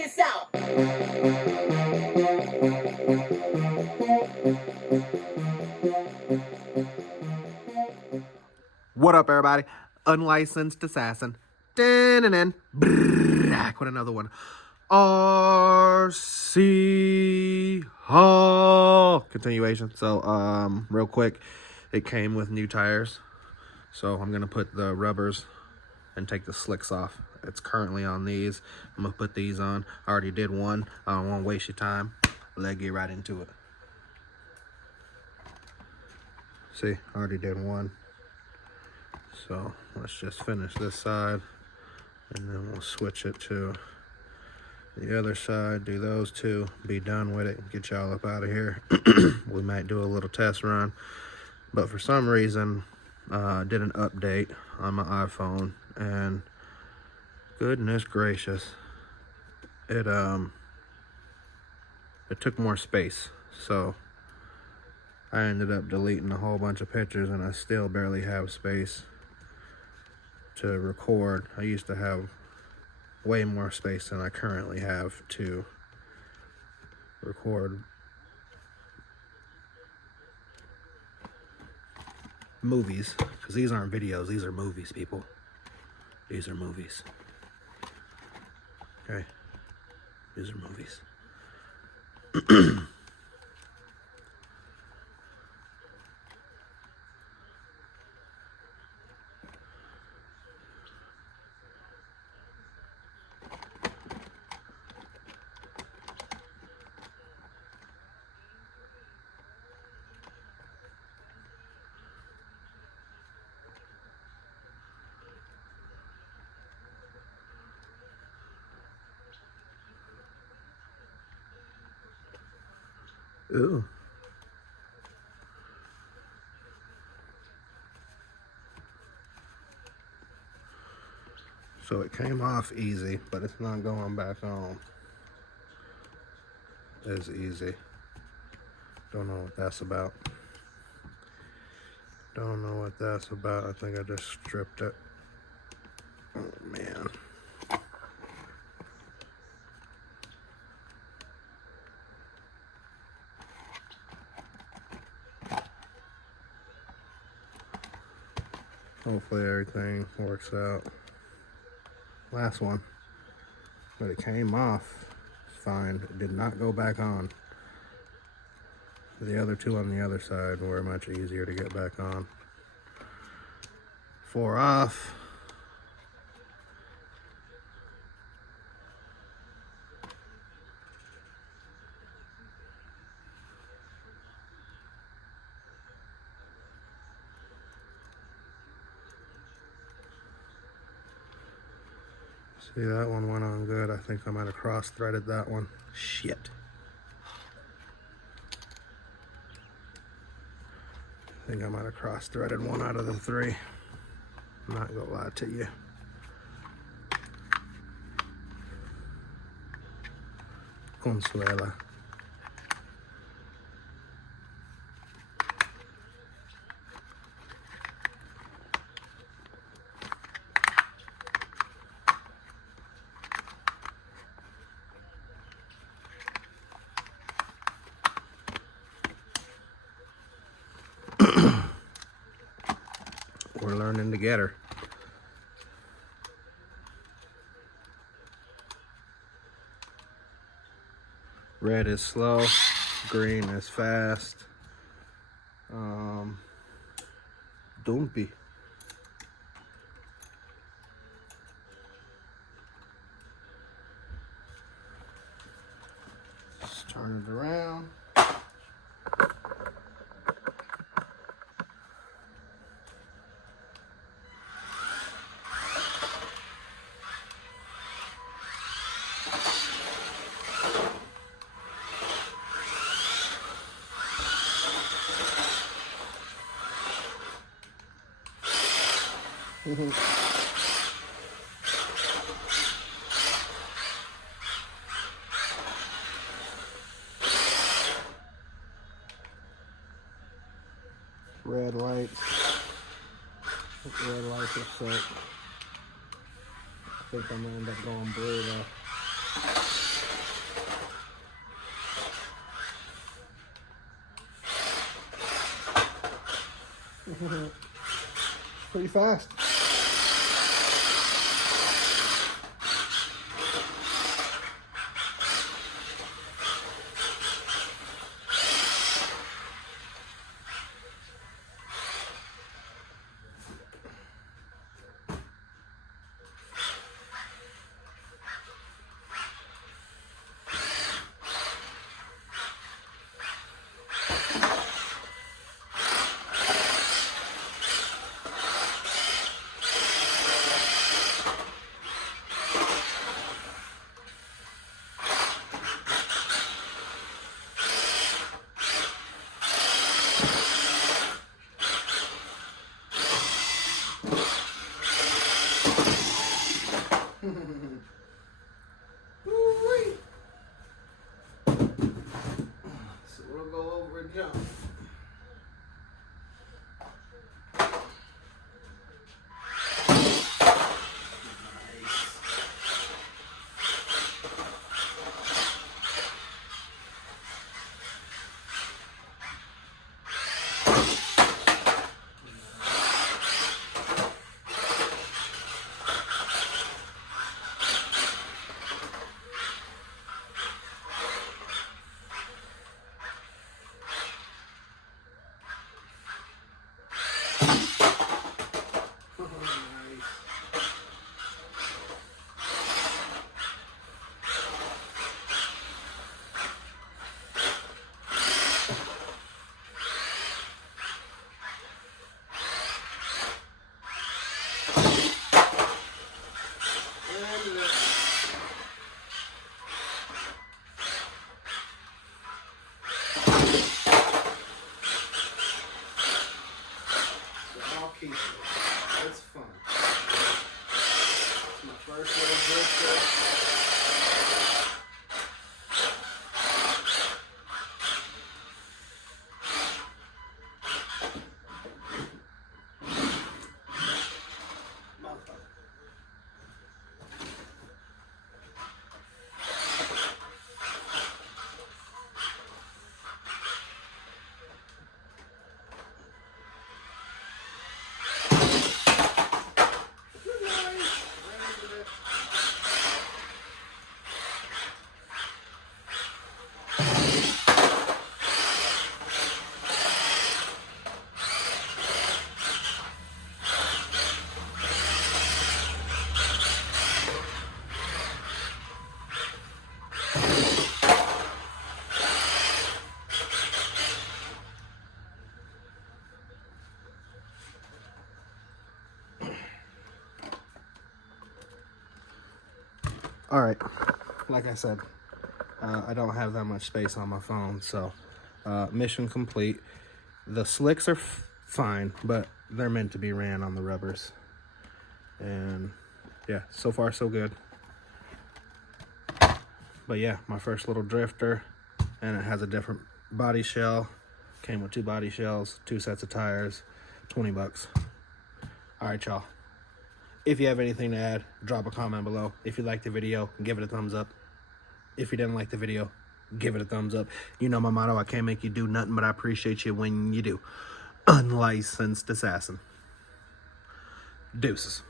this out. What up, everybody? Unlicensed Assassin. Back with another one. RC Hall continuation. So, real quick, it came with new tires. So I'm gonna put the rubbers and take the slicks off. It's currently on these. I'm gonna put these on. I already did one. I don't want to waste your time. Let's get right into it. See, I already did one. So let's just finish this side, and then we'll switch it to the other side, do those two, be done with it, and get y'all up out of here. We might do a little test run, but for some reason, I did an update on my iPhone, and goodness gracious, it took more space. So I ended up deleting a whole bunch of pictures, and I still barely have space to record. I used to have way more space than I currently have to record movies, because these aren't videos, these are movies, people. These are movies. Okay? These are movies. Ooh. So it came off easy, but it's not going back on as easy. Don't know what that's about. Don't know what that's about. I think I just stripped it. Oh, man. Hopefully everything works out. Last one. But it came off fine. It did not go back on. The other two on the other side were much easier to get back on. 4 off. See, that one went on good. I think I might have cross-threaded that one. Shit. I think I might have cross-threaded one out of the 3. I'm not gonna lie to you. Consuela. We're learning together. Red is slow, green is fast. Dumpy. Just turn it around. Red light. Red light is set. I think I'm gonna end up going blue though. Pretty fast. So we'll go over and jump. It's fun. It's my first little drifter. All right, like I said, I don't have that much space on my phone, so mission complete. The slicks are fine, but they're meant to be ran on the rubbers. And yeah, so far so good. But yeah, my first little drifter, and it has a different body shell. Came with 2 body shells, 2 sets of tires, 20 bucks. All right, y'all. If you have anything to add, drop a comment below. If you liked the video, give it a thumbs up. If you didn't like the video, give it a thumbs up. You know my motto, I can't make you do nothing, but I appreciate you when you do. Unlicensed assassin. Deuces.